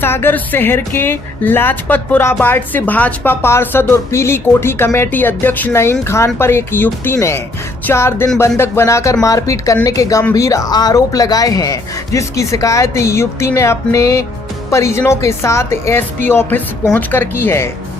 सागर शहर के लाजपतपुरा वार्ड से भाजपा पार्षद और पीली कोठी कमेटी अध्यक्ष नईम खान पर एक युवती ने 4 दिन बंधक बनाकर मारपीट करने के गंभीर आरोप लगाए हैं, जिसकी शिकायत युवती ने अपने परिजनों के साथ एसपी ऑफिस पहुंचकर की है।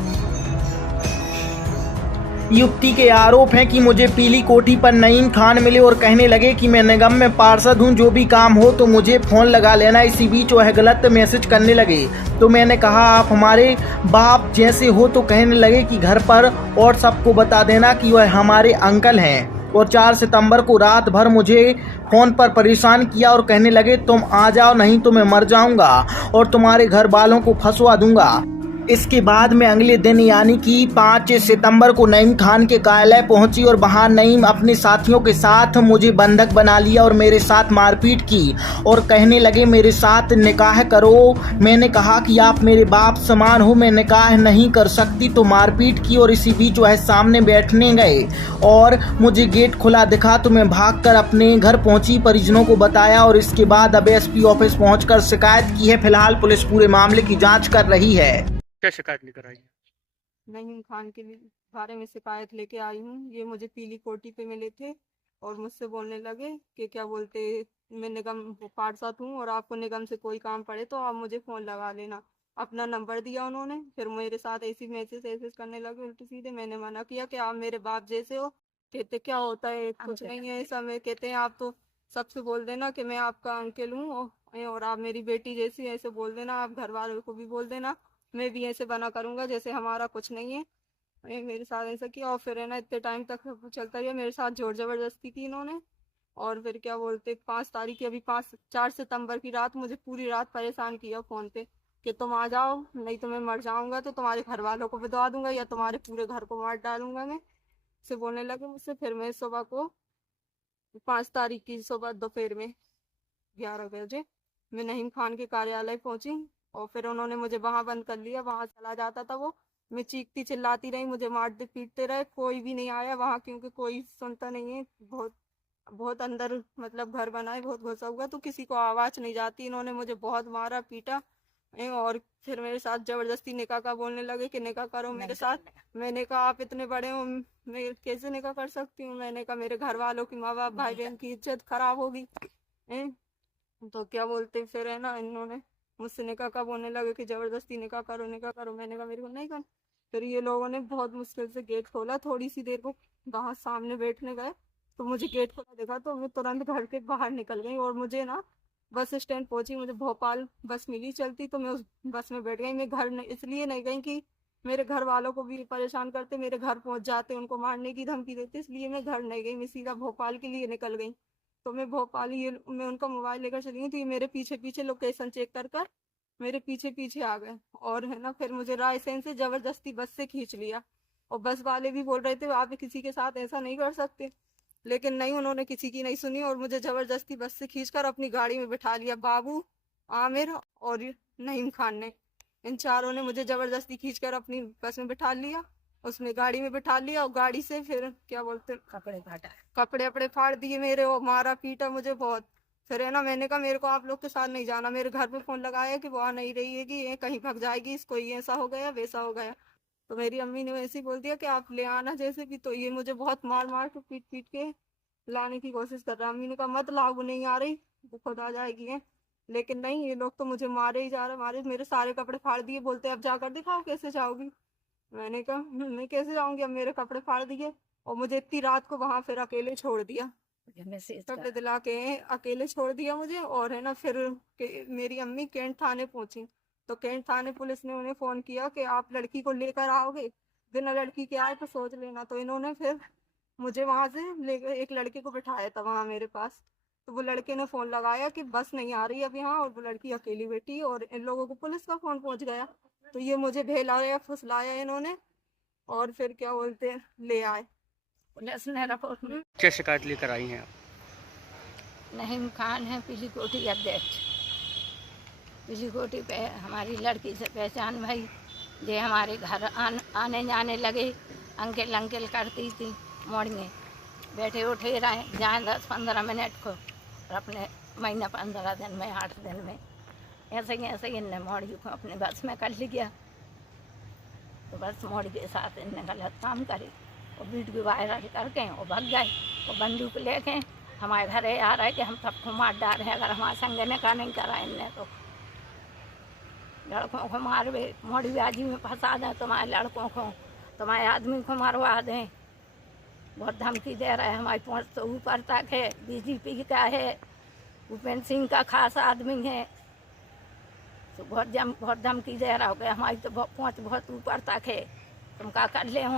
युवती के आरोप हैं कि मुझे पीली कोठी पर नईम खान मिले और कहने लगे कि मैं निगम में पार्षद हूं, जो भी काम हो तो मुझे फ़ोन लगा लेना। इसी बीच वह गलत मैसेज करने लगे, तो मैंने कहा आप हमारे बाप जैसे हो, तो कहने लगे कि घर पर और सबको बता देना कि वह हमारे अंकल हैं। और 4 सितंबर को रात भर मुझे फ़ोन पर परेशान किया और कहने लगे तुम आ जाओ, नहीं तो मैं मर जाऊंगा और तुम्हारे घर वालों को फंसवा दूंगा। इसके बाद में अगले दिन यानी कि 5 सितंबर को नईम खान के कार्यालय पहुंची और वहां नईम अपने साथियों के साथ मुझे बंधक बना लिया और मेरे साथ मारपीट की और कहने लगे मेरे साथ निकाह करो। मैंने कहा कि आप मेरे बाप समान हो, मैं निकाह नहीं कर सकती, तो मारपीट की। और इसी बीच वह सामने बैठने गए और मुझे गेट खुला दिखा तो मैं भागकर अपने घर पहुंची, परिजनों को बताया और इसके बाद अब एसपी ऑफिस पहुंचकर शिकायत की है। फिलहाल पुलिस पूरे मामले की जाँच कर रही है। क्या शिकायत लेकर आई है? नईम खान के बारे में शिकायत लेके आई हूँ। ये मुझे पीली कोठी पे मिले थे और मुझसे बोलने लगे कि क्या बोलते, मैं निगम पार्षद हूँ और आपको निगम से कोई काम पड़े तो आप मुझे फ़ोन लगा लेना। अपना नंबर दिया उन्होंने, फिर मेरे साथ ऐसी मैसेज करने लगे उल्टे सीधे। मैंने मना किया कि आप मेरे बाप जैसे हो। कहते क्या होता है, कुछ नहीं है ऐसा। मैं कहते हैं आप तो सबसे बोल देना कि मैं आपका अंकल हूँ और आप मेरी बेटी जैसी, ऐसे बोल देना। आप घर वालों को भी बोल देना, मैं भी ऐसे बना करूंगा जैसे हमारा कुछ नहीं है। ये मेरे साथ ऐसा किया और फिर है ना इतने टाइम तक चलता रहा। मेरे साथ जोर जबरदस्ती की इन्होंने। और फिर क्या बोलते 5 तारीख की, अभी 4 सितंबर की रात मुझे पूरी रात परेशान किया फ़ोन पे कि तुम आ जाओ, नहीं तो मैं मर जाऊंगा, तो तुम्हारे घर वालों को बता दूंगा या तुम्हारे पूरे घर को मार डालूंगा मैं, से बोलने लगे मुझसे। फिर मैं सुबह को 5 तारीख की सुबह दोपहर में 11 बजे मैं नईम खान के कार्यालय पहुंची और फिर उन्होंने मुझे वहां बंद कर लिया। वहां चला जाता था वो, मैं चीखती चिल्लाती रही, मुझे मारते पीटते रहे, कोई भी नहीं आया वहां, क्योंकि कोई सुनता नहीं है। बहुत बहुत अंदर मतलब घर बना है, बहुत घुसा हुआ, तो किसी को आवाज नहीं जाती। इन्होंने मुझे बहुत मारा पीटा और फिर मेरे साथ जबरदस्ती निकाह का बोलने लगे कि निकाह करो मेरे साथ। मैंने कहा आप इतने बड़े हो, मैं कैसे निकाह कर सकती हूँ। मैंने कहा मेरे घर वालों की, माँ बाप भाई बहन की इज्जत खराब होगी। तो क्या बोलते फिर है ना, इन्होंने मुझसे निकाह का बोलने लगे कि जबरदस्ती निकाह करो निकाह करो। मैंने कहा मेरे को नहीं कर। फिर ये लोगों ने बहुत मुश्किल से गेट खोला, थोड़ी सी देर को बाहर सामने बैठने गए तो मुझे गेट खोला देखा तो मैं तुरंत घर के बाहर निकल गई और मुझे ना बस स्टैंड पहुंची। मुझे भोपाल बस मिली चलती, तो मैं उस बस में बैठ गई। मैं घर इसलिए नहीं गई कि मेरे घर वालों को भी परेशान करते, मेरे घर पहुंच जाते, उनको मारने की धमकी देते, इसलिए मैं घर नहीं गई। मैं सीधा भोपाल के लिए निकल गई। तो मैं भोपाल, ये मैं उनका मोबाइल लेकर चली गई, तो ये मेरे पीछे पीछे लोकेशन चेक कर कर मेरे पीछे पीछे आ गए और है ना फिर मुझे रायसेन से जबरदस्ती बस से खींच लिया। और बस वाले भी बोल रहे थे आप किसी के साथ ऐसा नहीं कर सकते, लेकिन नहीं, उन्होंने किसी की नहीं सुनी और मुझे जबरदस्ती बस से खींचकर अपनी गाड़ी में बिठा लिया। बाबू, आमिर और नईम खान ने, इन चारों ने मुझे जबरदस्ती खींचकर अपनी बस में बिठा लिया, उसमें गाड़ी में बिठा लिया और गाड़ी से फिर क्या बोलते कपड़े अपड़े फाड़ दिए मेरे और मारा पीटा मुझे बहुत। फिर है ना मैंने कहा मेरे को आप लोग के साथ नहीं जाना। मेरे घर पे फोन लगाया कि वो आ नहीं रही है, कि ये कहीं भाग जाएगी, इसको ये ऐसा हो गया वैसा हो गया। तो मेरी अम्मी ने वैसे ही बोल दिया कि आप ले आना जैसे भी। तो ये मुझे बहुत मार मार के पीट पीट के लाने की कोशिश कर रहा है। अम्मी ने कहा मत लाओ, वो नहीं आ रही, वो खुद आ जाएगी है। लेकिन नहीं, ये लोग तो मुझे मारे ही जा रहे, मारे, मेरे सारे कपड़े फाड़ दिए। बोलते अब जाकर दिखाओ कैसे जाओगी। मैंने कहा मैं कैसे जाऊंगी, अब मेरे कपड़े फाड़ दिए और मुझे इतनी रात को वहां फिर अकेले छोड़ दिया, कपड़े दिला के अकेले छोड़ दिया मुझे। और है ना फिर मेरी अम्मी कैंट थाने पहुंची, तो कैंट थाने पुलिस ने उन्हें फोन किया कि आप लड़की को लेकर आओगे, बिना लड़की के आए तो सोच लेना। तो इन्होंने फिर मुझे वहां से लेकर एक लड़के को बिठाया था वहां मेरे पास। तो वो लड़के ने फोन लगाया कि बस नहीं आ रही अब यहाँ और वो लड़की अकेली बैठी, और इन लोगों को पुलिस का फोन पहुंच गया। तो ये मुझे बहलाया फुसलाया इन्होंने और फिर क्या बोलते ले आए पुलिस ने रिपोर्ट। क्या शिकायत लेकर आई हैं आप? नईम खान है पीली कोठी अध्यक्ष। पीली कोठी पे हमारी लड़की से पहचान भई, जे हमारे घर आने जाने लगे, अंकल अंकल करती थी, मोड़िए बैठे उठे रहे जाए 10-15 मिनट को, और अपने महीना 15 दिन में 8 दिन में ऐसे ही इनने मोड़ी को अपने बस में कर लिया। तो बस मोड़ी के साथ इनने गलत काम करे और वीडियो वायरल करके और भाग गए और बंदूक लेके हमारे घरे आ रहे कि हम सबको मार डाल रहे अगर हमारे संग ने का नहीं करा इनने तो लड़कों को मारवे मोड़ी बाजी में फंसा दें, तुम्हारे लड़कों को तुम्हारे आदमी को मारवा दें। बहुत धमकी दे रहा है। हमारी पहुँच तो ऊपर तक है। बीजेपी का है, भूपेंद्र सिंह का खास आदमी है, तो बहुत धमकी दे रहा हो गया। हमारी तो पहुँच बहुत ऊपर तक है। तुम क्या कर ले हो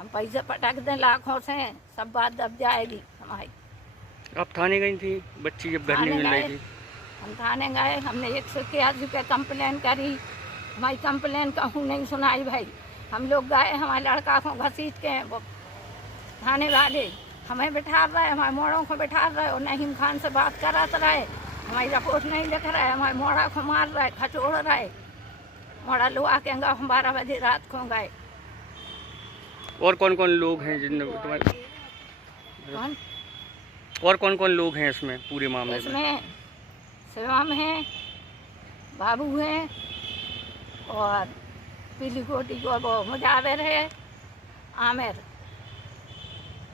हम पैसे पटक दें लाखों से, सब बात दब जाएगी हमारी। आप थाने गई थी बच्ची जब घर नहीं मिल रही थी? हम थाने गए, हमने 181 पे कंप्लेन करी। हमारी कंप्लेन कहूँ नहीं सुनाई भाई। हम लोग गए, हमारे लड़का को घसीट के वो थाने वाले हमें बिठा रहे, हमारे मोड़ों को बिठा रहे और नहीम खान से बात कराते रहे। हमारी रिपोर्ट नहीं लिख रहा है, हमारे मोड़ा को मार रहा है, खचोड़ रहा है। मोड़ा लो आके हम 12 बजे रात को गए। और कौन कौन लोग हैं जिन तुम्हारे कौन और कौन कौन लोग हैं इसमें पूरे मामले में? इसमें शिवम है, बाबू हैं और पीली कोटी को वो मुजाविर है, आमिर,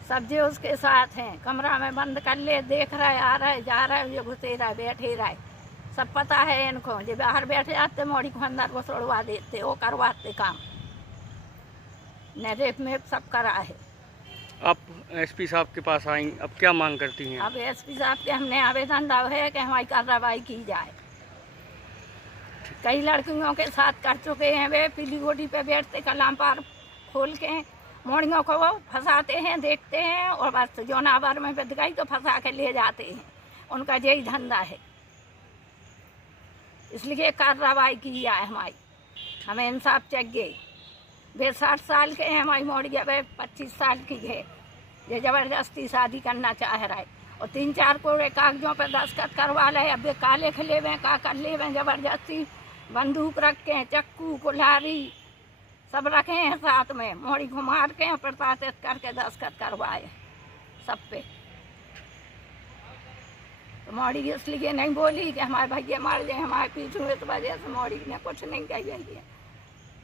सब जो उसके साथ हैं। कमरा में बंद कर ले, देख रहा है, आ रहा है, जा रहा है, ये घुसे रहा है, बैठे रहा है, सब पता है इनको। जो बाहर बैठ जाते मोड़ी को अंदर को छोड़वा देते, वो करवाते काम। न रेप में सब करा है। आप एसपी साहब के पास आई, अब क्या मांग करती हैं? अब एसपी साहब के हमने आवेदन डाला है कि हमारी कार्रवाई की जाए। कई लड़कियों के साथ कर चुके हैं वे, पीली गोटी पे बैठते कलाम पार खोल के मोड़ियों को वो फंसाते हैं, देखते हैं और बस जोनावर में बिद गई तो फंसा के ले जाते हैं। उनका यही धंधा है, इसलिए कार्रवाई की जाए हमारी। हमें इंसाफ चाहिए। वे 60 साल के हैं, हमारी मोड़िया वे 25 साल की है। ये ज़बरदस्ती शादी करना चाह रहा है और 3-4 कोड़े कागजों पर दस्तखत करवा ले। अब वे काले खिले हुए का कर ले हुए, जबरदस्ती बंदूक रखे हैं, चक्कू कुल्हाड़ी सब रखे हैं साथ में। मोड़ी को मार के प्रताड़ित करके दस्तखत करवाए सब पे। तो मोड़ी इसलिए नहीं बोली कि हमारे भैया मार जाए हमारे पीछे, इस वजह से मोड़ी ने कुछ नहीं कही है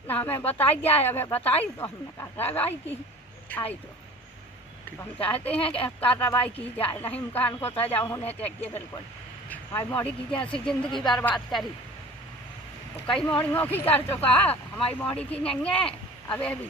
ना। हमें बताई गया है, हमें बताई तो हमने कार्रवाई की। आई तो हम चाहते हैं कि कार्रवाई की जाए, नहीम खान को सजा होने चाहिए बिल्कुल। हमारी मोड़ी की जैसी ज़िंदगी बर्बाद करी, तो कई मोड़ियों की कर चुका, हमारी मोड़ी की नहीं है अभी भी।